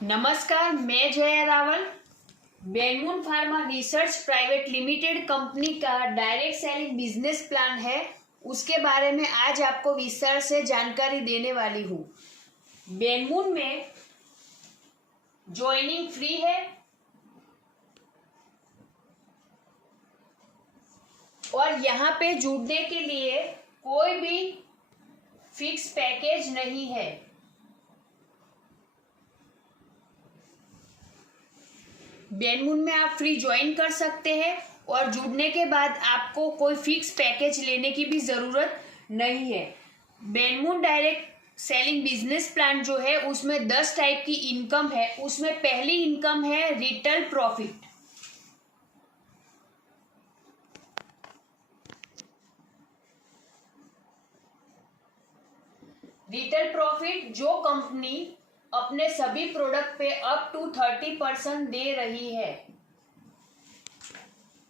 नमस्कार, मैं जया रावल। बेनमून pharma research private limited company का डायरेक्ट सेलिंग बिजनेस प्लान है, उसके बारे में आज आपको विस्तार से जानकारी देने वाली हूँ। बेनमून में ज्वाइनिंग फ्री है और यहाँ पे जुड़ने के लिए कोई भी फिक्स पैकेज नहीं है। बेनमून में आप फ्री ज्वाइन कर सकते हैं और जुड़ने के बाद आपको कोई फिक्स पैकेज लेने की भी ज़रूरत नहीं है। बेनमून डायरेक्ट सेलिंग बिजनेस प्लान जो है उसमें 10 टाइप की इनकम है। उसमें पहली इनकम है रिटेल प्रॉफिट। रिटेल प्रॉफिट जो कंपनी अपने सभी प्रोडक्ट पे अप टू 30% दे रही है।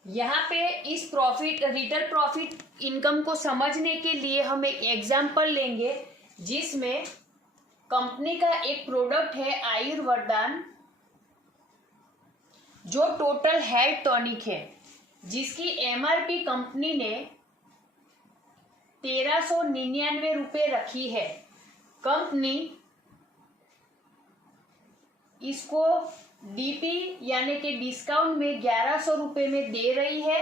यहाँ पे इस प्रॉफिट रिटेल प्रॉफिट इनकम को समझने के लिए हम एक एग्जाम्पल लेंगे, जिसमें कंपनी का एक प्रोडक्ट है आयुर्वेदान, जो टोटल हेल्थ टॉनिक है, जिसकी एमआरपी कंपनी ने 1399 रुपये रखी है। कंपनी इसको डीपी यानी कि डिस्काउंट में 1100 रुपये में दे रही है।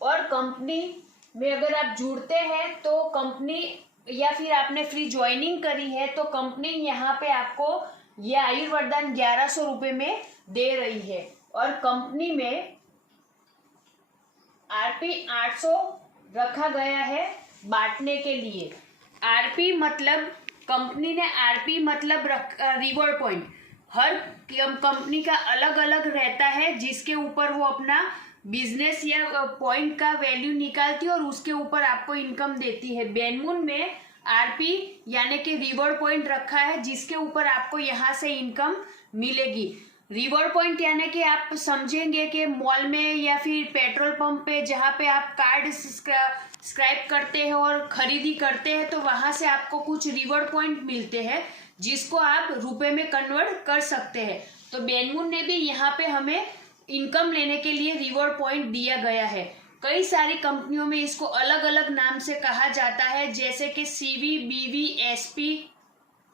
और कंपनी में अगर आप जुड़ते हैं तो कंपनी या फिर आपने फ्री ज्वाइनिंग करी है तो कंपनी यहाँ पे आपको ये आयुर्वेदान 1100 रुपये में दे रही है। और कंपनी में आरपी 800 रखा गया है बांटने के लिए। आरपी मतलब कंपनी ने आरपी मतलब रिवॉर्ड पॉइंट, हर कंपनी का अलग अलग रहता है, जिसके ऊपर वो अपना बिजनेस या पॉइंट का वैल्यू निकालती है और उसके ऊपर आपको इनकम देती है। बेनमून में आरपी यानी कि रिवॉर्ड पॉइंट रखा है, जिसके ऊपर आपको यहाँ से इनकम मिलेगी। रिवॉर्ड पॉइंट यानी कि आप समझेंगे कि मॉल में या फिर पेट्रोल पंप पे जहाँ पे आप कार्ड स्क्रैप करते हैं और खरीदी करते हैं तो वहां से आपको कुछ रिवॉर्ड पॉइंट मिलते हैं, जिसको आप रुपए में कन्वर्ट कर सकते हैं। तो बेनमून ने भी यहाँ पे हमें इनकम लेने के लिए रिवॉर्ड पॉइंट दिया गया है। कई सारी कंपनियों में इसको अलग अलग नाम से कहा जाता है, जैसे कि सीवी, बीवी, एसपी,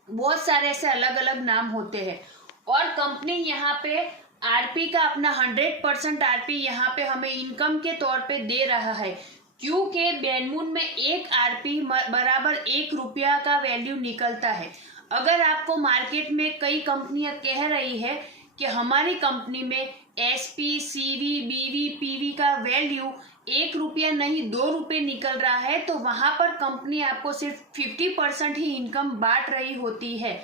बहुत सारे ऐसे अलग अलग नाम होते हैं। और कंपनी यहाँ पे आरपी का अपना 100% आरपी यहाँ पे हमें इनकम के तौर पे दे रहा है, क्योंकि बेनमून में एक आरपी बराबर 1 रुपया का वैल्यू निकलता है। अगर आपको मार्केट में कई कंपनियां कह रही है कि हमारी कंपनी में एसपी, सीवी, बीवी, पीवी का वैल्यू 1 रुपया नहीं 2 रुपये निकल रहा है, तो वहां पर कंपनी आपको सिर्फ 50% ही इनकम बांट रही होती है।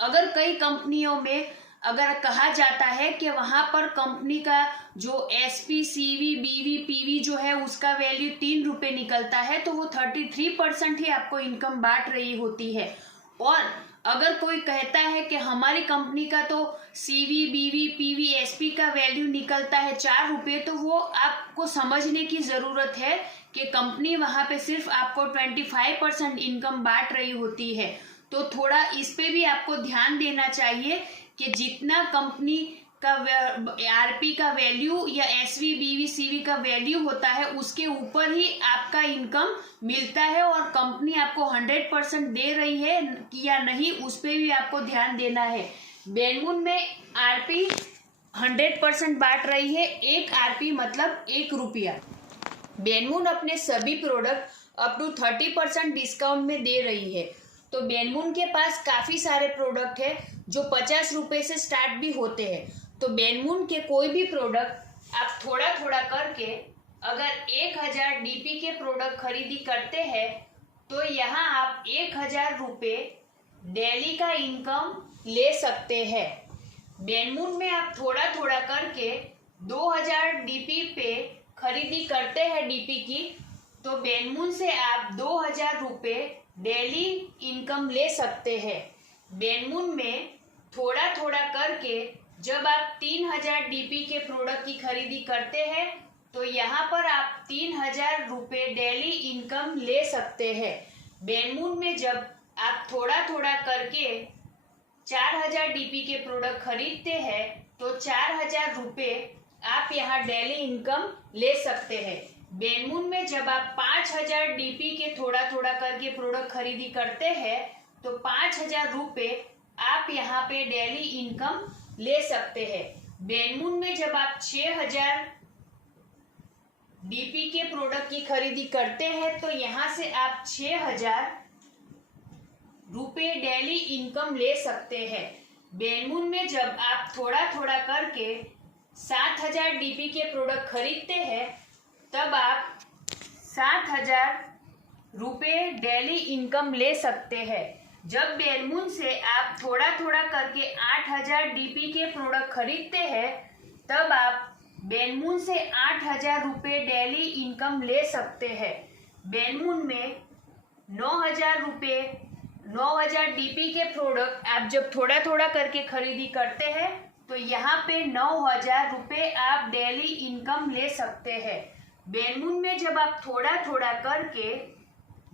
अगर कई कंपनियों में अगर कहा जाता है कि वहां पर कंपनी का जो एसपी, सीवी, बीवी, पीवी जो है उसका वैल्यू 3 रुपये निकलता है, तो वो 33% ही आपको इनकम बांट रही होती है। और अगर कोई कहता है कि हमारी कंपनी का तो सीवी, बीवी, पीवी, एसपी का वैल्यू निकलता है 4 रुपये, तो वो आपको समझने की जरूरत है कि कंपनी वहां पे सिर्फ आपको 25% इनकम बांट रही होती है। तो थोड़ा इस पे भी आपको ध्यान देना चाहिए कि जितना कंपनी का आरपी का वैल्यू या एसवी, बीवी, सीवी का वैल्यू होता है उसके ऊपर ही आपका इनकम मिलता है। और कंपनी आपको 100% दे रही है या नहीं, उस पर भी आपको ध्यान देना है। बेनमून में आरपी 100% बांट रही है, एक आरपी मतलब 1 रुपया। बेनमून अपने सभी प्रोडक्ट अप टू 30% डिस्काउंट में दे रही है। तो बेनमून के पास काफ़ी सारे प्रोडक्ट है जो 50 रुपये से स्टार्ट भी होते हैं। तो बेनमून के कोई भी प्रोडक्ट आप थोड़ा थोड़ा करके अगर 1000 डीपी के प्रोडक्ट खरीदी करते हैं तो यहाँ आप 1000 रुपये डेली का इनकम ले सकते हैं। बेनमून में आप थोड़ा थोड़ा करके 2000 डीपी पे खरीदी करते हैं डीपी की, तो बेनमून से आप 2000 रुपये डेली इनकम ले सकते हैं। बेनमून में थोड़ा थोड़ा करके जब आप 3000 डीपी के प्रोडक्ट की खरीदी करते हैं तो यहाँ पर आप 3000 रुपये डेली इनकम ले सकते हैं। बेनमून में जब आप थोड़ा थोड़ा करके 4000 डीपी के प्रोडक्ट खरीदते हैं तो 4000 रुपये आप यहाँ डेली इनकम ले सकते हैं। बेनमून में जब आप 5000 डीपी के थोड़ा थोड़ा करके प्रोडक्ट खरीदी करते हैं तो 5000 रुपये आप यहाँ पे डेली इनकम ले सकते हैं। बेनमून में जब आप 6000 डीपी के प्रोडक्ट की खरीदी करते हैं तो यहाँ से आप 6000 रुपये डेली इनकम ले सकते हैं। बेनमून में जब आप थोड़ा थोड़ा करके 7000 डीपी के प्रोडक्ट खरीदते हैं तब आप 7000 रुपये डेली इनकम ले सकते हैं। जब बेनमून से आप थोड़ा थोड़ा करके 8000 डीपी के प्रोडक्ट खरीदते हैं तब आप बेनमून से 8000 रुपये डेली इनकम ले सकते हैं। बेनमून में 9000 रुपये 9000 डीपी के प्रोडक्ट आप जब थोड़ा थोड़ा करके खरीदी करते हैं तो यहाँ पे 9000 रुपये आप डेली इनकम ले सकते हैं। बेनमून में जब आप थोड़ा थोड़ा करके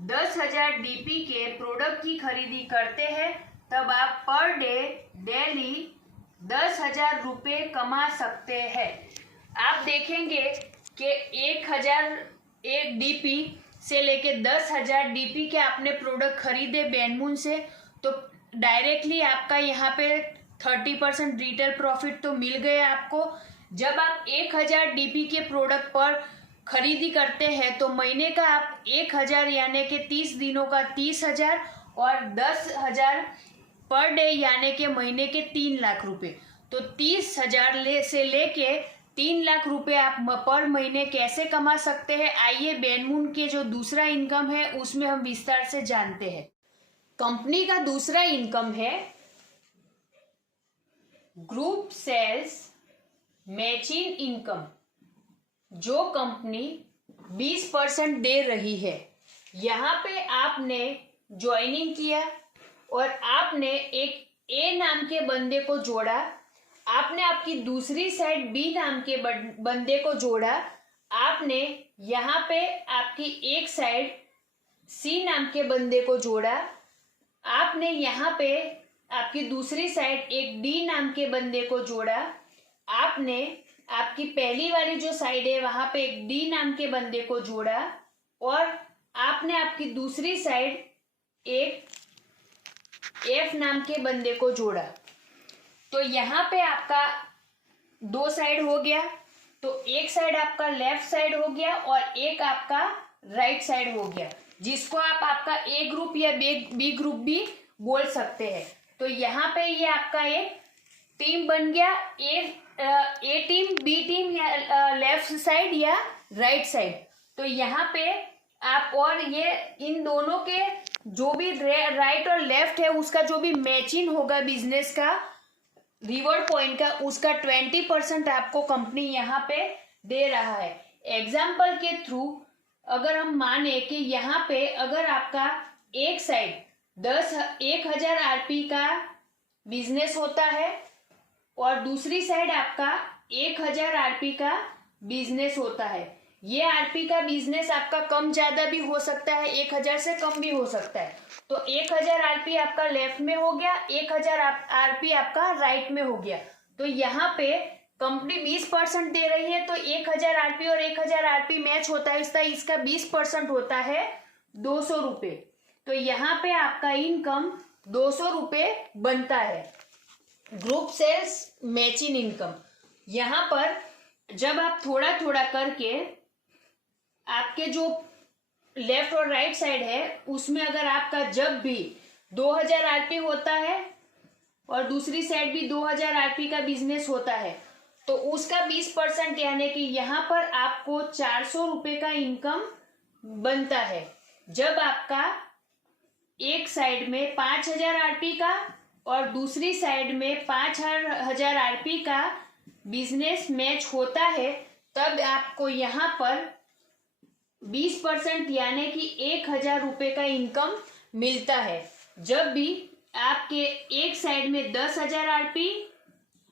10000 डीपी के प्रोडक्ट की खरीदी करते हैं तब आप पर डे डेली 10000 रुपये कमा सकते हैं। आप देखेंगे कि 1001 डीपी से लेके 10000 डीपी के आपने प्रोडक्ट खरीदे बेनमून से तो डायरेक्टली आपका यहाँ पे 30% रिटेल प्रॉफिट तो मिल गया आपको। जब आप 1000 डीपी के प्रोडक्ट पर खरीदी करते हैं तो महीने का आप 1000 यानी कि 30 दिनों का 30,000 और 10,000 पर डे यानी कि महीने के 3 लाख रुपए। तो 30,000 से लेके 3 लाख रुपए आप पर महीने कैसे कमा सकते हैं, आइए बेनमून के जो दूसरा इनकम है उसमें हम विस्तार से जानते हैं। कंपनी का दूसरा इनकम है ग्रुप सेल्स मैचिंग इनकम, जो कंपनी 20% दे रही है। यहाँ पे आपने ज्वाइनिंग किया और आपने एक ए नाम के बंदे को जोड़ा, आपने आपकी दूसरी साइड बी नाम के बंदे को जोड़ा, आपने यहाँ पे आपकी एक साइड सी नाम के बंदे को जोड़ा, आपने यहाँ पे आपकी दूसरी साइड एक डी नाम के बंदे को जोड़ा, आपने आपकी पहली वाली जो साइड है वहां पे एक डी नाम के बंदे को जोड़ा और आपने आपकी दूसरी साइड एक एफ नाम के बंदे को जोड़ा। तो यहाँ पे आपका 2 साइड हो गया, तो एक साइड आपका लेफ्ट साइड हो गया और एक आपका राइट साइड हो गया, जिसको आप आपका ए ग्रुप या बी ग्रुप भी बोल सकते हैं। तो यहाँ पे ये आपका एक टीम बन गया, ए टीम, बी टीम या लेफ्ट साइड या राइट साइड। तो यहाँ पे आप और ये इन दोनों के जो भी राइट और लेफ्ट है उसका जो भी मैचिंग होगा बिजनेस का रिवॉर्ड पॉइंट का, उसका 20% आपको कंपनी यहाँ पे दे रहा है। एग्जाम्पल के थ्रू अगर हम माने कि यहाँ पे अगर आपका एक साइड 1000 आरपी का बिजनेस होता है और दूसरी साइड आपका 1000 आरपी का बिजनेस होता है, ये आरपी का बिजनेस आपका कम ज्यादा भी हो सकता है, 1000 से कम भी हो सकता है। तो 1000 आरपी आपका लेफ्ट में हो गया, 1000 आरपी आपका राइट में हो गया। तो यहाँ पे कंपनी 20% दे रही है तो 1000 आरपी और 1000 आरपी मैच होता है, इसका 20% होता है 200 रुपये। तो यहाँ पे आपका इनकम 200 रुपये बनता है। ग्रुप सेल्स मैचिंग इनकम, यहाँ पर जब आप थोड़ा थोड़ा करके आपके जो लेफ्ट और राइट साइड है उसमें अगर आपका जब भी 2000 आरपी होता है और दूसरी साइड भी 2000 आरपी का बिजनेस होता है तो उसका 20% यानी कि यहाँ पर आपको 400 रुपये का इनकम बनता है। जब आपका एक साइड में 5000 आरपी का और दूसरी साइड में 5000 आरपी का बिजनेस मैच होता है तब आपको यहाँ पर 20% यानी कि 1000 रुपये का इनकम मिलता है। जब भी आपके एक साइड में 10,000 आरपी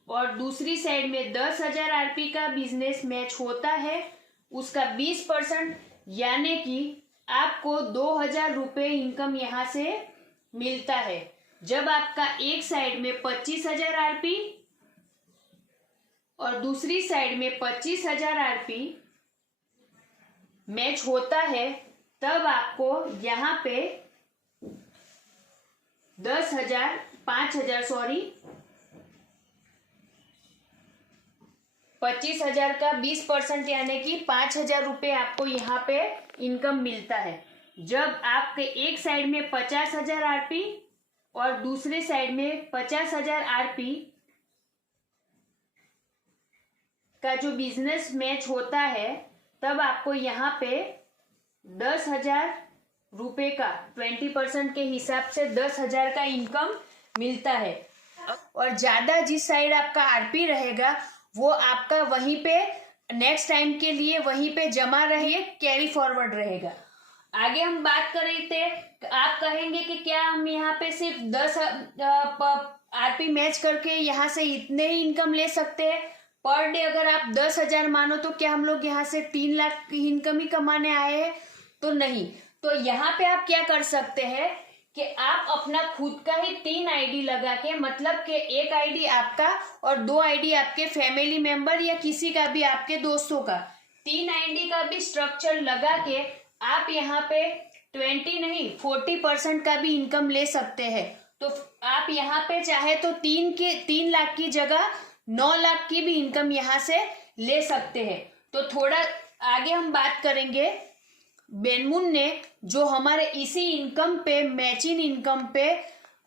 और दूसरी साइड में 10,000 आरपी का बिजनेस मैच होता है उसका 20% यानी कि आपको 2000 रुपये इनकम यहाँ से मिलता है। जब आपका एक साइड में 25,000 आरपी और दूसरी साइड में 25,000 आरपी मैच होता है, तब आपको यहाँ पे 25,000 का 20% यानी कि 5,000 रुपये आपको यहाँ पे इनकम मिलता है। जब आपके एक साइड में 50,000 आरपी और दूसरे साइड में 50,000 आरपी का जो बिजनेस मैच होता है, तब आपको यहाँ पे 10,000 रुपये का 20% के हिसाब से 10,000 का इनकम मिलता है। और ज्यादा जिस साइड आपका आरपी रहेगा वो आपका वहीं पे नेक्स्ट टाइम के लिए वहीं पे जमा रहे, कैरी फॉरवर्ड रहेगा। आगे हम बात कर रहे थे, आप कहेंगे कि क्या हम यहाँ पे सिर्फ 10 आरपी मैच करके यहाँ से इतने ही इनकम ले सकते हैं? पर डे अगर आप 10,000 मानो तो क्या हम लोग यहाँ से 3 लाख की इनकम ही कमाने आए हैं? तो नहीं। तो यहाँ पे आप क्या कर सकते हैं कि आप अपना खुद का ही 3 आईडी लगा के, मतलब कि एक आईडी आपका और 2 आईडी आपके फैमिली मेंबर या किसी का भी आपके दोस्तों का, 3 आईडी का भी स्ट्रक्चर लगा के आप यहाँ पे 20 नहीं 40% का भी इनकम ले सकते हैं। तो आप यहाँ पे चाहे तो 3 लाख की जगह 9 लाख की भी इनकम यहाँ से ले सकते हैं। तो थोड़ा आगे हम बात करेंगे। बेनमून ने जो हमारे इसी इनकम पे, मैचिंग इनकम पे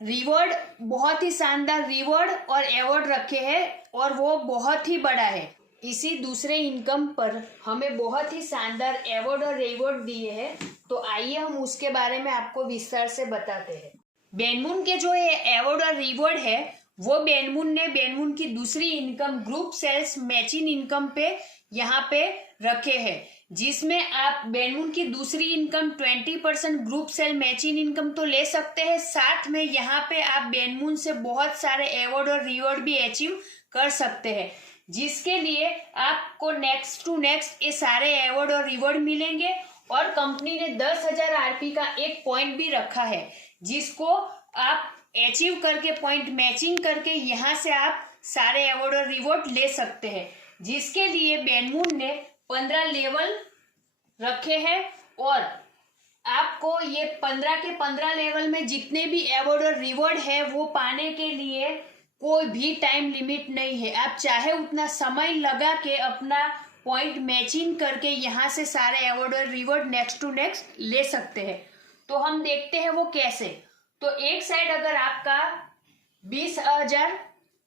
रिवॉर्ड, बहुत ही शानदार रिवॉर्ड और अवार्ड रखे हैं और वो बहुत ही बड़ा है। इसी दूसरे इनकम पर हमें बहुत ही शानदार अवार्ड और रिवॉर्ड दिए हैं। तो आइए हम उसके बारे में आपको विस्तार से बताते हैं। बेनमून के जो ये अवार्ड और रिवॉर्ड है वो बेनमून की दूसरी income group sales matching income पे यहाँ पे रखे हैं, जिसमें आप बेनमून की दूसरी income 20% group sale matching income तो ले सकते हैं, साथ में यहाँ पे आप बेनमून से बहुत सारे अवार्ड और रिवॉर्ड भी अचीव कर सकते हैं, जिसके लिए आपको नेक्स्ट टू नेक्स्ट ये सारे अवार्ड और रिवॉर्ड मिलेंगे। और कंपनी ने 10,000 आरपी का एक पॉइंट भी रखा है, जिसको आप अचीव करके पॉइंट मैचिंग करके यहाँ से आप सारे अवार्ड और रिवॉर्ड ले सकते हैं, जिसके लिए बेनमून ने 15 लेवल रखे हैं। और आपको ये 15 के 15 लेवल में जितने भी अवार्ड और रिवॉर्ड है वो पाने के लिए कोई भी टाइम लिमिट नहीं है। आप चाहे उतना समय लगा के अपना पॉइंट मैचिंग करके यहाँ से सारे अवार्ड और रिवॉर्ड नेक्स्ट टू नेक्स्ट ले सकते हैं। तो हम देखते हैं वो कैसे। तो एक साइड अगर आपका 20,000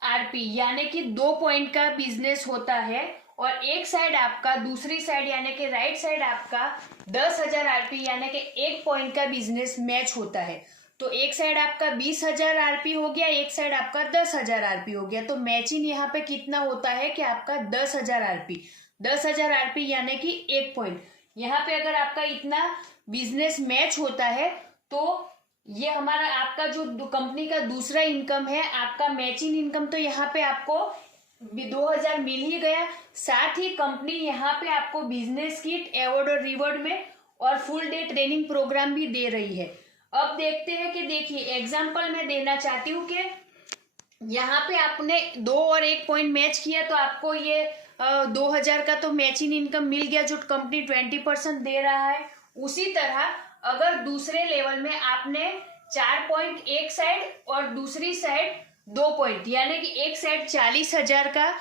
आरपी यानी कि 2 पॉइंट का बिजनेस होता है और एक साइड आपका, दूसरी साइड यानी कि राइट साइड आपका 10,000 आरपी यानी कि 1 पॉइंट का बिजनेस मैच होता है। तो एक साइड आपका 20,000 आरपी हो गया, एक साइड आपका 10,000 आरपी हो गया। तो मैचिंग यहाँ पे कितना होता है कि आपका 10,000 आरपी, 10,000 आरपी यानी कि 1 पॉइंट। यहाँ पे अगर आपका इतना बिजनेस मैच होता है तो ये हमारा आपका जो कंपनी का दूसरा इनकम है, आपका मैचिंग इनकम, तो यहाँ पे आपको 2,000 मिल ही गया। साथ ही कंपनी यहाँ पे आपको बिजनेस किट, अवार्ड और रिवॉर्ड में और फुल डे ट्रेनिंग प्रोग्राम भी दे रही है। अब देखते हैं कि देखिए एग्जाम्पल मैं देना चाहती हूँ कि यहाँ पे आपने 2 और 1 पॉइंट मैच किया तो आपको ये 2,000 का तो मैचिंग इनकम मिल गया जो कंपनी 20% दे रहा है। उसी तरह अगर दूसरे लेवल में आपने 4 पॉइंट एक साइड और दूसरी साइड 2 पॉइंट यानी कि एक साइड 40,000 का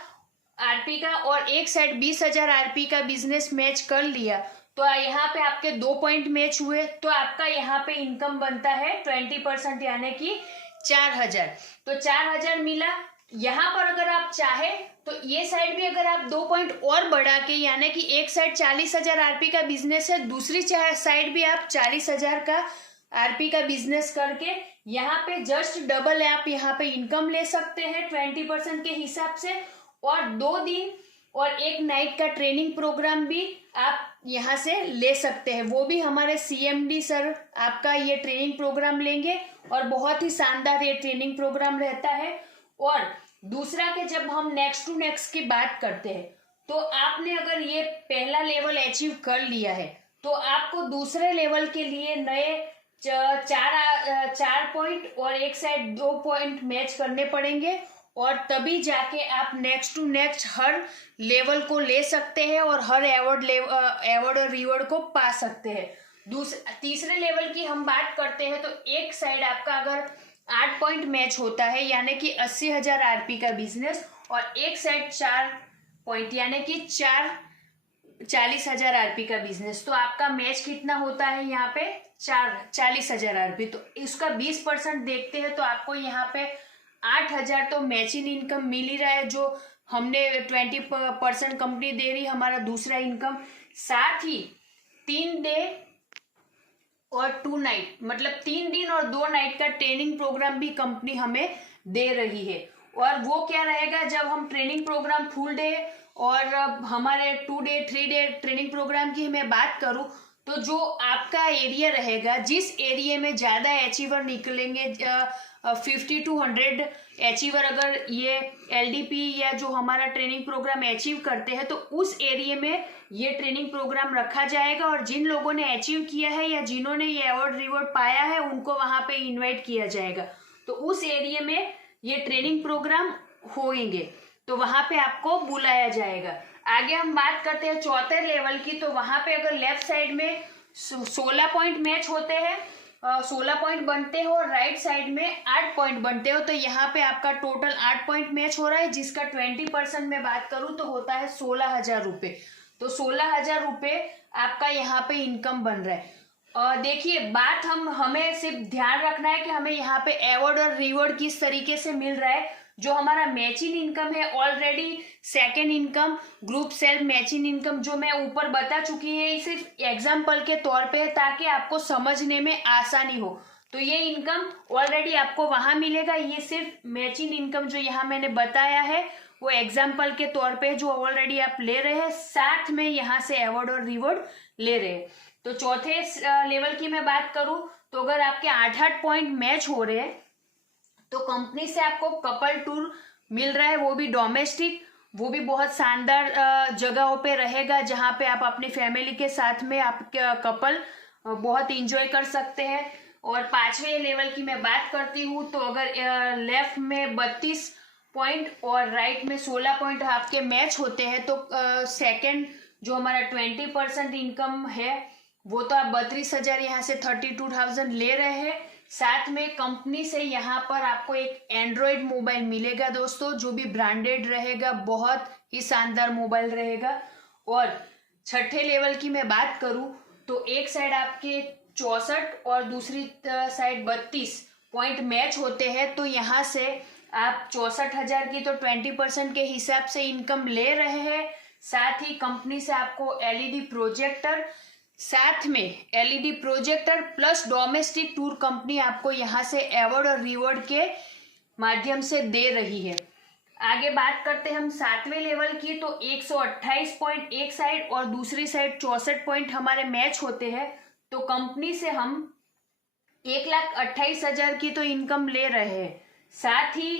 आरपी का और एक साइड 20,000 आरपी का बिजनेस मैच कर लिया, तो यहाँ पे आपके 2 पॉइंट मैच हुए, तो आपका यहाँ पे इनकम बनता है 20% यानी कि 4,000। तो 4,000 मिला। यहाँ पर अगर आप चाहे तो ये साइड भी अगर आप 2 पॉइंट और बढ़ा के, यानी कि एक साइड 40,000 आरपी का बिजनेस है, दूसरी साइड भी आप 40,000 का आरपी का बिजनेस करके यहाँ पे जस्ट डबल आप यहाँ पे इनकम ले सकते हैं 20% के हिसाब से। और 2 दिन और 1 नाइट का ट्रेनिंग प्रोग्राम भी आप यहाँ से ले सकते हैं। वो भी हमारे CMD सर आपका ये ट्रेनिंग प्रोग्राम लेंगे और बहुत ही शानदार ये ट्रेनिंग प्रोग्राम रहता है। और दूसरा के जब हम नेक्स्ट टू नेक्स्ट की बात करते हैं तो आपने अगर ये पहला लेवल अचीव कर लिया है तो आपको दूसरे लेवल के लिए नए चार पॉइंट और एक साइड 2 पॉइंट मैच करने पड़ेंगे, और तभी जाके आप नेक्स्ट टू नेक्स्ट हर लेवल को ले सकते हैं और हर अवार्ड और रिवॉर्ड को पा सकते हैं। तीसरे लेवल की हम बात करते हैं तो एक साइड आपका अगर 8 पॉइंट मैच होता है यानी कि 80,000 आरपी का बिजनेस, और एक साइड 4 पॉइंट यानी कि 40,000 आरपी का बिजनेस, तो आपका मैच कितना होता है यहाँ पे 40,000 आरपी। तो इसका 20% देखते हैं तो आपको यहाँ पे 8,000 तो मैचिंग इनकम मिल ही रहा है, जो हमने 20% कंपनी दे रही हमारा दूसरा इनकम। साथ ही 3 डे और 2 नाइट मतलब 3 दिन और 2 नाइट का ट्रेनिंग प्रोग्राम भी कंपनी हमें दे रही है। और वो क्या रहेगा, जब हम ट्रेनिंग प्रोग्राम फुल डे और हमारे 2 डे 3 डे ट्रेनिंग प्रोग्राम की मैं बात करूं, तो जो आपका एरिया रहेगा, जिस एरिया में ज़्यादा अचीवर निकलेंगे 50 to 100 अचीवर अगर ये LDP या जो हमारा ट्रेनिंग प्रोग्राम अचीव करते हैं, तो उस एरिया में ये ट्रेनिंग प्रोग्राम रखा जाएगा, और जिन लोगों ने अचीव किया है या जिन्होंने ये अवार्ड रिवॉर्ड पाया है उनको वहाँ पे इन्वाइट किया जाएगा। तो उस एरिया में ये ट्रेनिंग प्रोग्राम होंगे, तो वहाँ पे आपको बुलाया जाएगा। आगे हम बात करते हैं चौथे लेवल की, तो वहाँ पे अगर लेफ्ट साइड में 16 पॉइंट मैच होते हैं, 16 पॉइंट बनते हो, और राइट साइड में 8 पॉइंट बनते हो, तो यहाँ पे आपका टोटल 8 पॉइंट मैच हो रहा है, जिसका 20% में बात करूँ तो होता है 16,000 रुपये। तो 16,000 रुपये आपका यहाँ पे इनकम बन रहा है। देखिए बात हमें सिर्फ ध्यान रखना है कि हमें यहाँ पे अवार्ड और रिवॉर्ड किस तरीके से मिल रहा है। जो हमारा मैचिंग इनकम है, already second income group self matching income जो मैं ऊपर बता चुकी है, सिर्फ एग्जाम्पल के तौर पे ताकि आपको समझने में आसानी हो। तो ये इनकम ऑलरेडी आपको वहां मिलेगा, ये सिर्फ मैचिंग इनकम जो यहाँ मैंने बताया है वो एग्जाम्पल के तौर पे जो ऑलरेडी आप ले रहे हैं, साथ में यहाँ से अवार्ड और रिवॉर्ड ले रहे हैं। तो चौथे लेवल की मैं बात करूं तो अगर आपके 8-8 पॉइंट मैच हो रहे हैं तो कंपनी से आपको कपल टूर मिल रहा है, वो भी डोमेस्टिक, वो भी बहुत शानदार जगहों पे रहेगा जहां पे आप अपनी फैमिली के साथ में आप कपल बहुत इंजॉय कर सकते हैं। और 5वें लेवल की मैं बात करती हूँ तो अगर लेफ्ट में 32 पॉइंट और राइट में 16 पॉइंट आपके मैच होते हैं तो सेकंड जो हमारा 20% इनकम है वो तो आप 32,000 यहाँ से 32,000 ले रहे हैं। साथ में कंपनी से यहाँ पर आपको एक एंड्रॉयड मोबाइल मिलेगा दोस्तों, जो भी ब्रांडेड रहेगा, बहुत ही शानदार मोबाइल रहेगा। और छठे लेवल की मैं बात करूँ तो एक साइड आपके 64 और दूसरी साइड 32 पॉइंट मैच होते हैं, तो यहाँ से आप 64,000 की तो 20% के हिसाब से इनकम ले रहे हैं। साथ ही कंपनी से आपको LED प्रोजेक्टर, साथ में LED projector plus domestic tour company आपको यहाँ से अवार्ड और रिवॉर्ड के माध्यम से दे रही है। आगे बात करते हैं हम 7वें लेवल की, तो 128 पॉइंट एक साइड और दूसरी साइड 64 पॉइंट हमारे मैच होते हैं, तो कंपनी से हम 1,28,000 की तो इनकम ले रहे हैं। साथ ही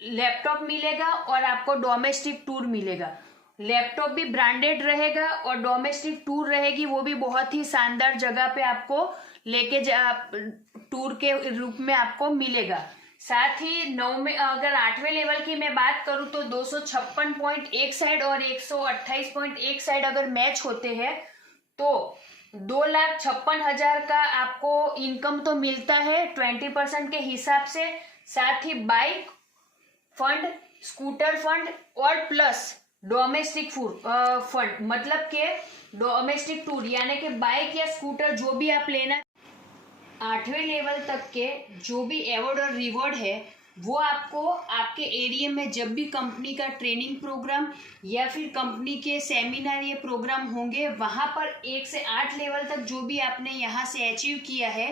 लैपटॉप मिलेगा और आपको डोमेस्टिक टूर मिलेगा। लैपटॉप भी ब्रांडेड रहेगा और डोमेस्टिक टूर रहेगी, वो भी बहुत ही शानदार जगह पे आपको लेके टूर के रूप में आपको मिलेगा। साथ ही 8वें लेवल की मैं बात करूं तो 256 पॉइंट एक साइड और 128 पॉइंट एक साइड अगर मैच होते हैं तो 2,56,000 का आपको इनकम तो मिलता है 20% के हिसाब से। साथ ही बाइक फंड, स्कूटर फंड और प्लस डोमेस्टिक फंड, मतलब के डोमेस्टिक टूर यानी कि बाइक या स्कूटर जो भी आप लेना, 8वें लेवल तक के जो भी अवार्ड और रिवॉर्ड है वो आपको आपके एरिया में जब भी कंपनी का ट्रेनिंग प्रोग्राम या फिर कंपनी के सेमिनार या प्रोग्राम होंगे, वहाँ पर 1 से 8 लेवल तक जो भी आपने यहाँ से अचीव किया है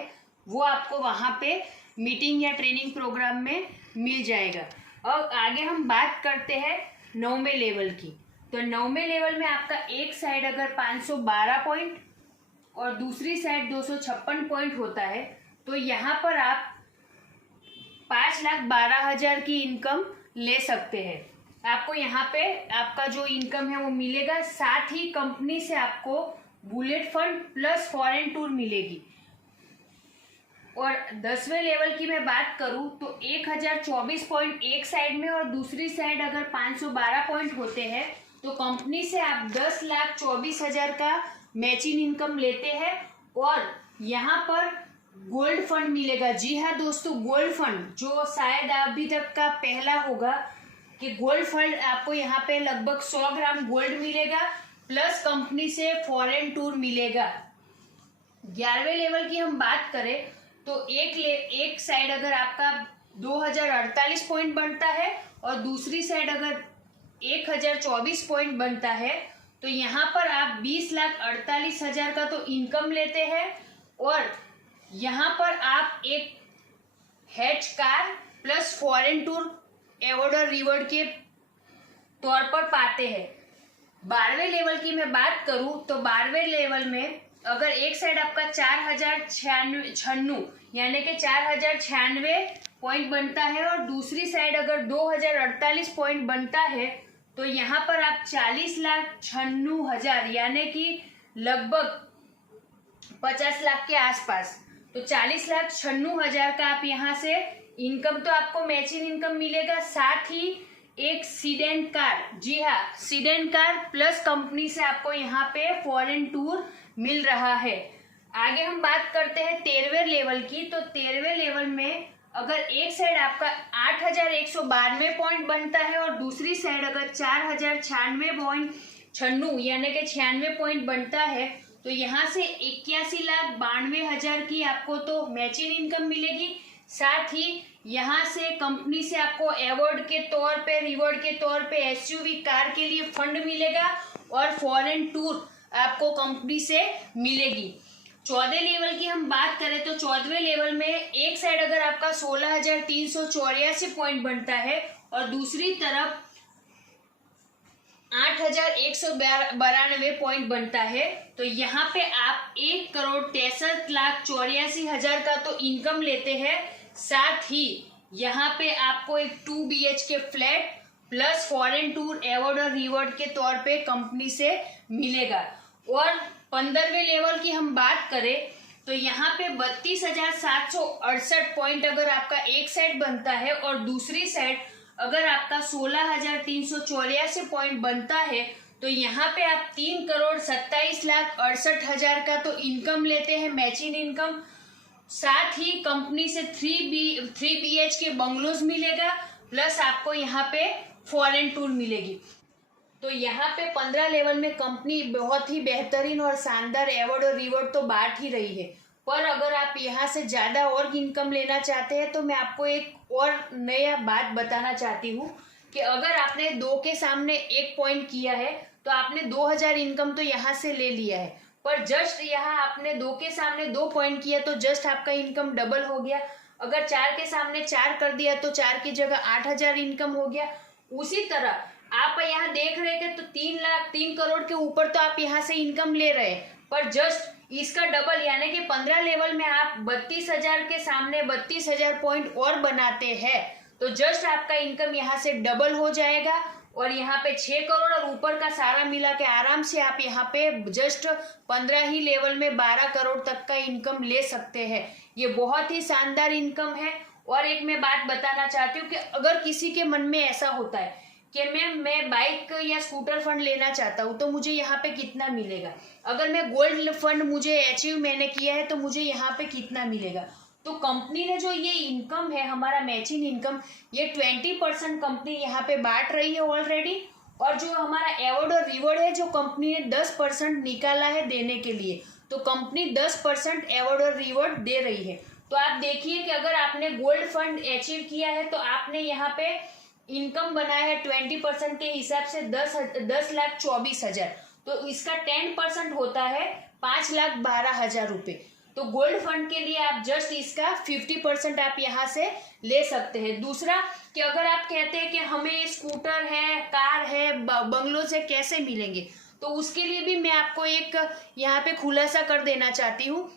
वो आपको वहाँ पे मीटिंग या ट्रेनिंग प्रोग्राम में मिल जाएगा। और आगे हम बात करते हैं 9वें लेवल की, तो 9वें लेवल में आपका एक साइड अगर 512 पॉइंट और दूसरी साइड 256 पॉइंट होता है, तो यहाँ पर आप 5,12,000 की इनकम ले सकते हैं। आपको यहाँ पे आपका जो इनकम है वो मिलेगा। साथ ही कंपनी से आपको bullet fund plus foreign tour मिलेगी। और 10वें लेवल की मैं बात करूं तो 1024 पॉइंट एक साइड में और दूसरी साइड अगर 512 पॉइंट होते हैं तो कंपनी से आप 10,24,000 का मैचिंग इनकम लेते हैं और यहाँ पर गोल्ड फंड मिलेगा। जी हाँ दोस्तों, गोल्ड फंड जो शायद अभी तक का पहला होगा कि गोल्ड फंड आपको यहाँ पे लगभग 100 ग्राम गोल्ड मिलेगा प्लस कंपनी से फॉरेन टूर मिलेगा। 11वें लेवल की हम बात करें तो एक साइड अगर आपका 2048 पॉइंट बनता है और दूसरी साइड अगर 1024 पॉइंट बनता है तो यहाँ पर आप 20,48,000 का तो इनकम लेते हैं और यहाँ पर आप एक hatch car plus foreign tour award और रिवॉर्ड के तौर पर पाते हैं। 12वें लेवल की मैं बात करूं तो 12वें लेवल में अगर एक साइड आपका 4,096 यानी कि 4,096 पॉइंट बनता है और दूसरी साइड अगर 2,048 पॉइंट बनता है तो यहाँ पर आप 40,96,000 यानी कि लगभग 50 लाख के आसपास, तो 40,96,000 का आप यहाँ से इनकम तो आपको मैचिंग इनकम मिलेगा, साथ ही एक सीडेन कार, जी हाँ सीडेन कार प्लस कंपनी से आपको यहाँ पे फॉरेन टूर मिल रहा है। आगे हम बात करते हैं 13वें लेवल की। तो 13वें लेवल में अगर एक साइड आपका 8,192 पॉइंट बनता है और दूसरी साइड अगर 4,096 यानी कि 96 पॉइंट बनता है तो यहाँ से 81,92,000 की आपको तो मैचिंग इनकम मिलेगी, साथ ही यहाँ से कंपनी से आपको अवार्ड के तौर पे, रिवॉर्ड के तौर पे एसयूवी कार के लिए फंड मिलेगा और फॉरेन टूर आपको कंपनी से मिलेगी। 14 लेवल की हम बात करें तो 14वें लेवल में एक साइड अगर आपका 16,384 पॉइंट बनता है और दूसरी तरफ 8,192 पॉइंट बनता है तो यहाँ पे आप 1,63,84,000 का तो इनकम लेते हैं, साथ ही यहाँ पे आपको एक 2 BHK flat plus foreign tour award और रिवॉर्ड के तौर पे कंपनी से मिलेगा। और 15वें लेवल की हम बात करें तो यहाँ पे 32,768 पॉइंट अगर आपका एक साइड बनता है और दूसरी साइड अगर आपका 16,384 पॉइंट बनता है तो यहाँ पे आप 3,27,68,000 का तो इनकम लेते हैं मैचिंग इनकम, साथ ही कंपनी से 3 BHK बंगलोज मिलेगा प्लस आपको यहाँ पे फॉरेन टूर मिलेगी। तो यहाँ पे 15 लेवल में कंपनी बहुत ही बेहतरीन और शानदार अवार्ड और रिवॉर्ड तो बांट ही रही है, पर अगर आप यहाँ से ज़्यादा और इनकम लेना चाहते हैं तो मैं आपको एक और नया बात बताना चाहती हूँ कि अगर आपने 2 के सामने 1 पॉइंट किया है तो आपने 2,000 इनकम तो यहाँ से ले लिया है, पर जस्ट यहाँ आपने 2 के सामने 2 पॉइंट किया तो जस्ट आपका इनकम डबल हो गया। अगर 4 के सामने 4 कर दिया तो 4 की जगह 8,000 इनकम हो गया। उसी तरह आप यहाँ देख रहे थे तो 3 करोड़ के ऊपर तो आप यहाँ से इनकम ले रहे हैं, पर जस्ट इसका डबल यानी कि 15 लेवल में आप 32,000 के सामने 32,000 पॉइंट और बनाते हैं तो जस्ट आपका इनकम यहाँ से डबल हो जाएगा और यहाँ पे 6 करोड़ और ऊपर का सारा मिला के आराम से आप यहाँ पे जस्ट 15 ही लेवल में 12 करोड़ तक का इनकम ले सकते हैं। ये बहुत ही शानदार इनकम है। और एक मैं बात बताना चाहती हूँ कि अगर किसी के मन में ऐसा होता है कि मैं बाइक या स्कूटर फंड लेना चाहता हूँ तो मुझे यहाँ पे कितना मिलेगा, अगर मैं गोल्ड फंड मुझे अचीव मैंने किया है तो मुझे यहाँ पे कितना मिलेगा, तो कंपनी ने जो ये इनकम है हमारा मैचिंग इनकम ये 20% कंपनी यहाँ पे बांट रही है ऑलरेडी, और जो हमारा अवार्ड और रिवॉर्ड है जो कंपनी ने 10% निकाला है देने के लिए, तो कंपनी 10% अवार्ड और रिवॉर्ड दे रही है। तो आप देखिए कि अगर आपने गोल्ड फंड अचीव किया है तो आपने यहाँ पे इनकम बनाया है 20% के हिसाब से 10,24,000, तो इसका 10% होता है 5,12,000 रुपये। तो गोल्ड फंड के लिए आप जस्ट इसका 50% आप यहाँ से ले सकते हैं। दूसरा कि अगर आप कहते हैं कि हमें स्कूटर है, कार है, बंगलो से कैसे मिलेंगे, तो उसके लिए भी मैं आपको एक यहाँ पे खुलासा कर देना चाहती हूँ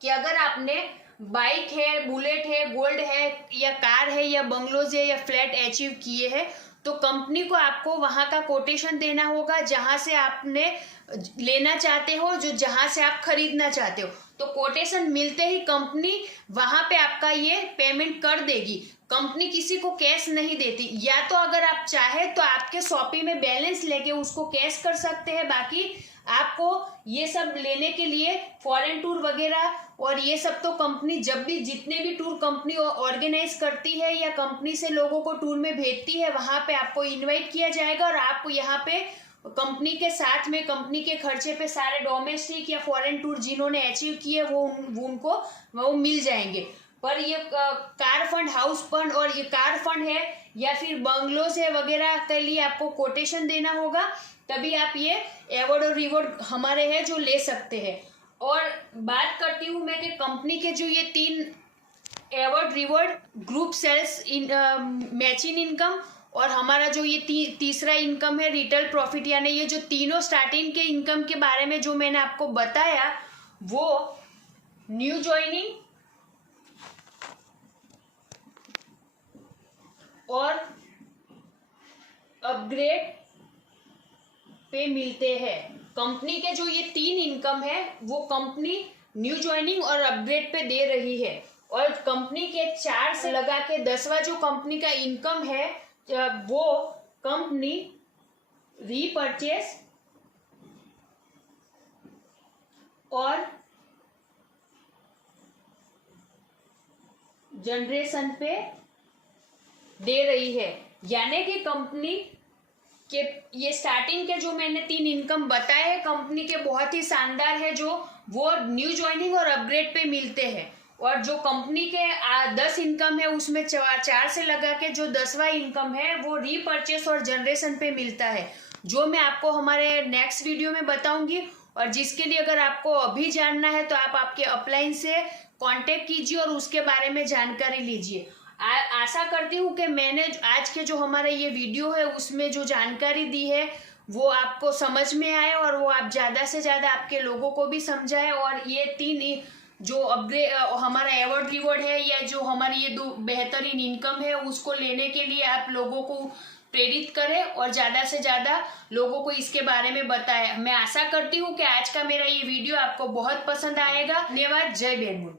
कि अगर आपने बाइक है, बुलेट है, गोल्ड है या कार है या बंगलोज है या फ्लैट अचीव किए हैं तो कंपनी को आपको वहाँ का कोटेशन देना होगा जहाँ से आपने लेना चाहते हो, जो जहाँ से आप खरीदना चाहते हो। तो कोटेशन मिलते ही कंपनी वहां पे आपका ये पेमेंट कर देगी। कंपनी किसी को कैश नहीं देती, या तो अगर आप चाहे तो आपके शॉपी में बैलेंस लेके उसको कैश कर सकते हैं। बाकी आपको ये सब लेने के लिए फॉरेन टूर वगैरह और ये सब तो कंपनी जब भी जितने भी टूर कंपनी ऑर्गेनाइज करती है या कंपनी से लोगों को टूर में भेजती है, वहां पे आपको इनवाइट किया जाएगा और आपको यहाँ पे कंपनी के साथ में कंपनी के खर्चे पे सारे डोमेस्टिक या फॉरेन टूर जिन्होंने अचीव किए वो उनको वो मिल जाएंगे। पर ये कार फंड, हाउस फंड और ये कार फंड है या फिर बंगलोज है वगैरह के लिए आपको कोटेशन देना होगा, तभी आप ये अवार्ड और रिवॉर्ड हमारे हैं जो ले सकते हैं। और बात करती हूँ मैं कि कंपनी के जो ये 3 award reward, group sales, matching income और हमारा जो ये तीसरा इनकम है रिटेल प्रॉफिट, यानी ये जो तीनों स्टार्टिंग के इनकम के बारे में जो मैंने आपको बताया, वो न्यू ज्वाइनिंग और अपग्रेड पे मिलते हैं। कंपनी के जो ये 3 इनकम है वो कंपनी न्यू ज्वाइनिंग और अपग्रेड पे दे रही है। और कंपनी के 4 से लगा के 10वां जो कंपनी का इनकम है वो कंपनी रीपरचेस और जनरेशन पे दे रही है। यानी कि कंपनी के ये स्टार्टिंग के जो मैंने 3 इनकम बताए हैं कंपनी के बहुत ही शानदार है, जो वो न्यू ज्वाइनिंग और अपग्रेड पे मिलते हैं। और जो कंपनी के 10 इनकम है उसमें 4 से लगा के जो 10वां इनकम है वो रीपरचेस और जनरेशन पे मिलता है, जो मैं आपको हमारे नेक्स्ट वीडियो में बताऊंगी। और जिसके लिए अगर आपको अभी जानना है तो आप आपके अपलाइन से कांटेक्ट कीजिए और उसके बारे में जानकारी लीजिए। आशा करती हूँ कि मैंने आज के जो हमारा ये वीडियो है उसमें जो जानकारी दी है वो आपको समझ में आए और वो आप ज़्यादा से ज़्यादा आपके लोगों को भी समझाए। और ये 3 जो अपग्रेड हमारा अवार्ड रिवॉर्ड है या जो हमारी ये 2 बेहतरीन इनकम है उसको लेने के लिए आप लोगों को प्रेरित करें और ज़्यादा से ज़्यादा लोगों को इसके बारे में बताएं। मैं आशा करती हूँ कि आज का मेरा ये वीडियो आपको बहुत पसंद आएगा। धन्यवाद। जय बेनमुन।